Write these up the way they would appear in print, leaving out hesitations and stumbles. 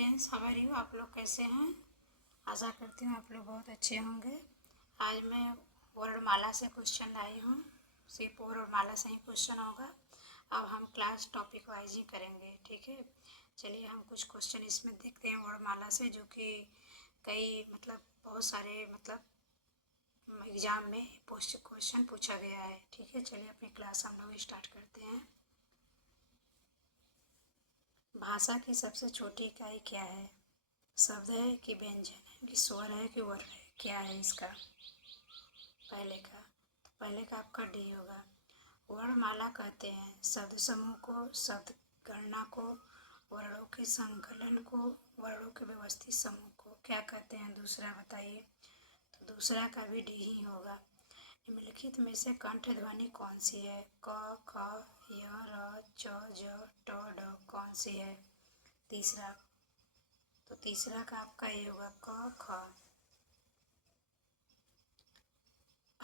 Friends, how are you? आप लोग कैसे हैं? आशा करती हूँ आप लोग बहुत अच्छे होंगे। आज मैं वर्णमाला से क्वेश्चन लाई हूँ। सिर्फ वर्णमाला से ही क्वेश्चन होगा। अब हम क्लास टॉपिक वाइज ही करेंगे, ठीक है। चलिए हम कुछ क्वेश्चन इसमें देखते हैं वर्णमाला से, जो कि कई बहुत सारे एग्जाम में क्वेश्चन पूछा गया है, ठीक है। चलिए अपनी क्लास हम लोग स्टार्ट करते हैं। भाषा की सबसे छोटी इकाई क्या है? शब्द है कि व्यंजन है कि स्वर है कि वर्ग है? क्या है इसका? पहले का आपका डी होगा। वर्णमाला कहते हैं शब्द समूह को, शब्द गणना को, वर्णों के संकलन को, वर्णों के व्यवस्थित समूह को क्या कहते हैं? दूसरा बताइए। तो दूसरा का भी डी ही होगा। निम्नलिखित में से कंठ ध्वनि कौन सी है? क, ख, य, र, च, ज, ट, ड कौन सी है? तीसरा, तो तीसरा का आपका ये होगा क, ख।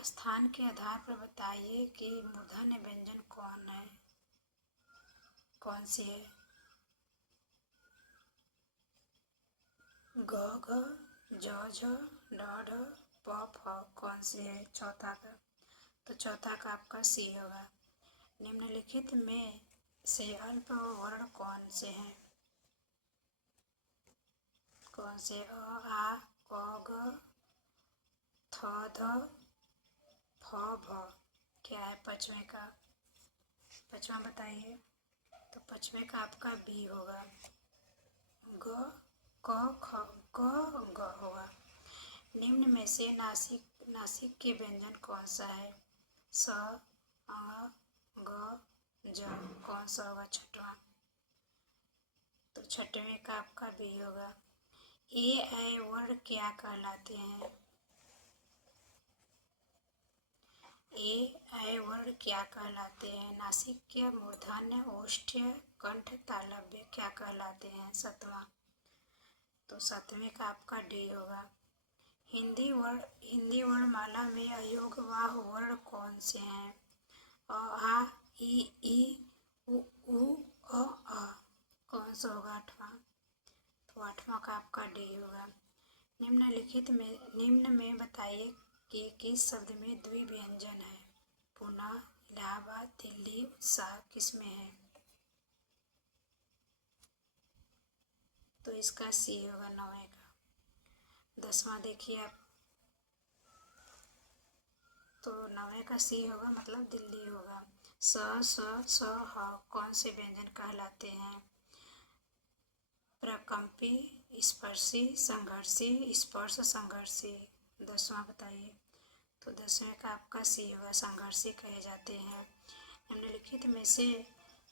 स्थान के आधार पर बताइए कि मूर्धन्य व्यंजन कौन सी है? ग, घ, ज, झ, ड, ढ, प, फ कौन सी है? चौथा का, तो चौथा का आपका सी होगा। निम्नलिखित में से अल्प वर्ण कौन से हैं? कौन से? अ, आ, क, ग, थ, ध, फ, भ क्या है पांचवें का? पांचवा बताइए। तो पांचवें का आपका बी होगा। ग, क, ख, ग, ग होगा। निम्न में से नासिक के व्यंजन कौन सा है? स, अ, ग, ज कौन सा होगा? छठवां, तो छठवें का आपका बी होगा। ए ऐ वर्ण क्या कहलाते हैं? ए ऐ वर्ण क्या कहलाते हैं? नासिक, मूर्धन्य, ओष्ठ्य, कंठ, तालव्य क्या कहलाते हैं? सतवां, तो सातवें का आपका डी होगा। हिंदी वर्णमाला में अयोगवाह वर्ण कौन से हैं? अ, आ, ई, उ, अ कौन सा होगा? आठवां, तो आठवां का आपका डी होगा। निम्न में बताइए कि किस शब्द में द्विव्यंजन है? पुणे, इलाहाबाद, दिल्ली, उत्साह किस में है? तो इसका सी होगा नौवें का। 10वां देखिए आप, तो नौवें का सी होगा, मतलब दिल्ली होगा। स, स, ह कौन से व्यंजन कहलाते हैं? प्रकंपी, स्पर्शी, संघर्षी, स्पर्श संघर्षी। 10वां बताइए। तो 10वें का आपका सी होगा, संघर्षी कहे जाते हैं। निम्नलिखित में से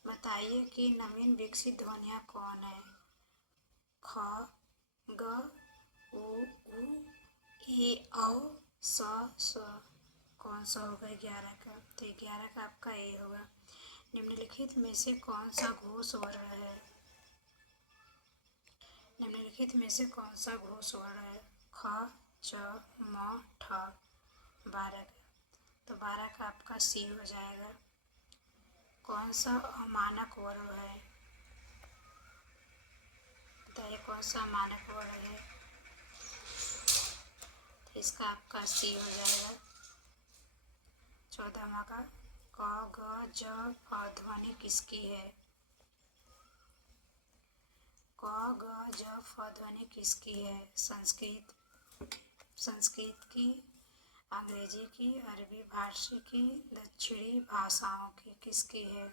बताइए कि नवीन विकसित ध्वनियाँ कौन है? ख, ग, उ, ए, औ, स कौन सा होगा? 11 का, तो 11 का आपका ए होगा। निम्नलिखित में से कौन सा घोष वर्ण है? निम्नलिखित में से कौन सा घोष वर्ण है? ख, च, म, ठ 12 का, तो 12 का आपका सी हो जाएगा। कौन सा अमानक वर्ण है? बताइए कौन सा अमानक वर्ण है? तो इसका आपका सी हो जाएगा। 14वां का क, ग, ज, फ ध्वनि किसकी है? क, ग, ज, फ ध्वनि किसकी है? संस्कृत की, अंग्रेजी की, अरबी फारसी की, दक्षिणी भाषाओं की किसकी है?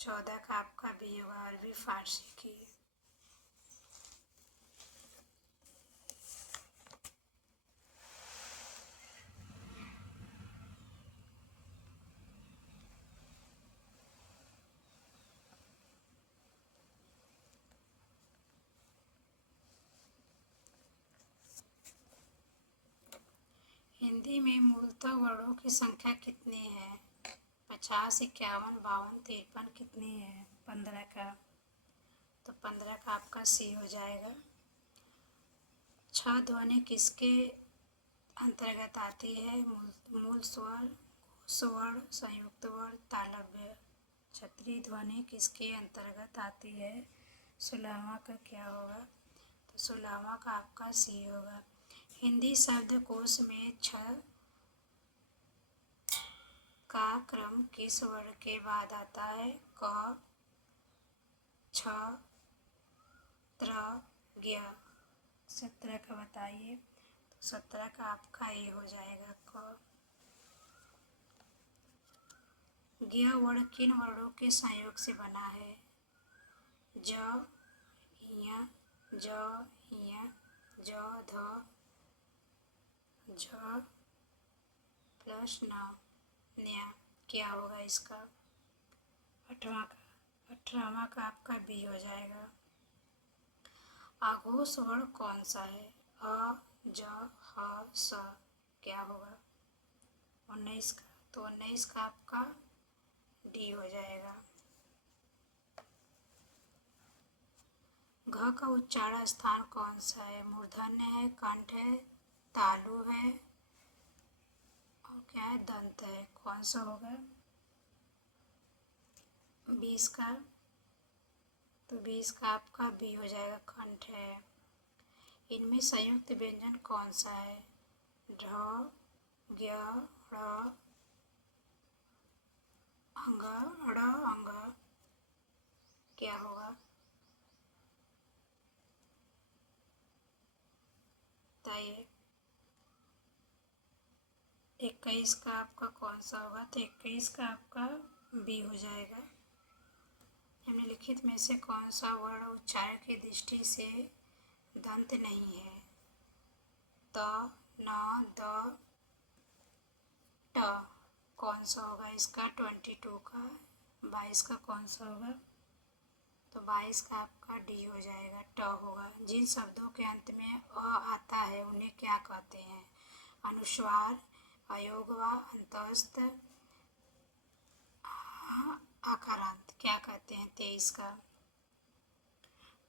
14 का आपका भी होगा, अरबी फारसी की। हिंदी में मूलतः वर्णों की संख्या कितनी है? 50, 51, 52, 53 कितनी है? 15 का, तो 15 का आपका सी हो जाएगा। 6 ध्वनि किसके अंतर्गत आती है? मूल स्वर, स्वर्ण, संयुक्त वर्ण, तालव्य। 36 ध्वनि किसके अंतर्गत आती है? 16वां का क्या होगा? तो 16वां का आपका सी होगा। हिंदी शब्दकोश में छ का क्रम किस वर्ण के बाद आता है? क, छ, त्र, ज्ञ। 17 का बताइए। तो 17 का आपका ये हो जाएगा क। ज्ञ वर्ण किन वर्णों के संयोग से बना है? ज, ञ, ज, ञ, ज, ध, झ प्लस न, न्या। क्या होगा इसका? 18वां का आपका बी हो जाएगा। आघोष वर्ण कौन सा है? अ, ज, ह, स। क्या होगा? 19 का। तो 19 का आपका डी हो जाएगा। घ का उच्चारण स्थान कौन सा है? मूर्धन्य है, कंठ है, तालु है और क्या है? दंत है। कौन सा होगा? 20 का। तो 20 का आपका बी हो जाएगा, कंठ है। इनमें संयुक्त व्यंजन कौन सा है? ढ, ज्ञ, ढ़, अंग, ड़, अंग। क्या होगा? बताइए। 21 का आपका कौन सा होगा? तो 21 का आपका बी हो जाएगा। निम्नलिखित में से कौन सा वर्ण उच्चारण की दृष्टि से दंत नहीं है? त, न, द, ट। कौन सा होगा इसका? 22 का। 22 का कौन सा होगा? तो 22 का आपका डी हो जाएगा, ट होगा। जिन शब्दों के अंत में अ आता है उन्हें क्या कहते हैं? अनुस्वार, अयोगवा, अंतस्थ, आकारांत। क्या कहते हैं 23 का?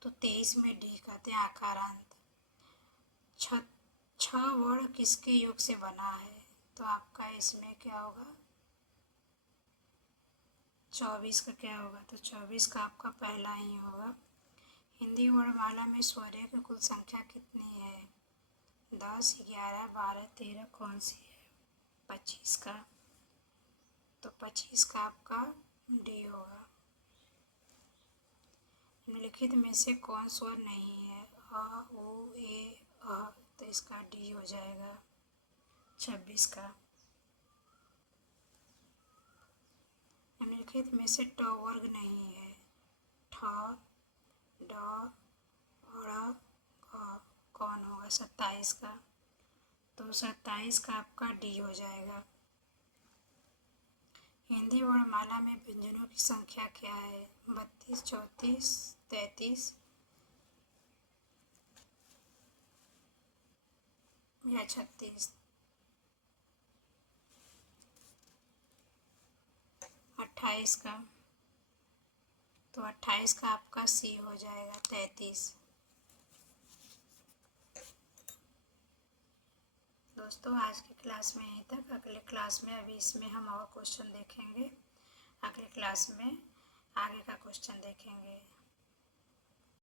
तो 23 में डी कहते हैं, आकारांत। छ वर्ण किसके योग से बना है? तो आपका इसमें क्या होगा? 24 का क्या होगा? तो 24 का आपका पहला ही होगा। हिंदी वर्णमाला में स्वरों की कुल संख्या कितनी है? 10, 11, 12, 13। कौन सी है? 25 का। तो 25 का आपका डी होगा। निम्नलिखित में से कौन स्वर नहीं है? अ, उ, ए, अ। तो इसका डी हो जाएगा, 26 का। निम्नलिखित में से ट वर्ग नहीं है? ठ, ड, ढ़, ग। कौन होगा? 27 का। तो 27 का आपका डी हो जाएगा। हिंदी वर्णमाला में व्यंजनों की संख्या क्या है? 32, 34, 33 या 36? 28 का। तो 28 का आपका सी हो जाएगा, 33। दोस्तों आज की क्लास में यहीं तक। अगले क्लास में अभी इसमें हम और क्वेश्चन देखेंगे। अगले क्लास में आगे का क्वेश्चन देखेंगे।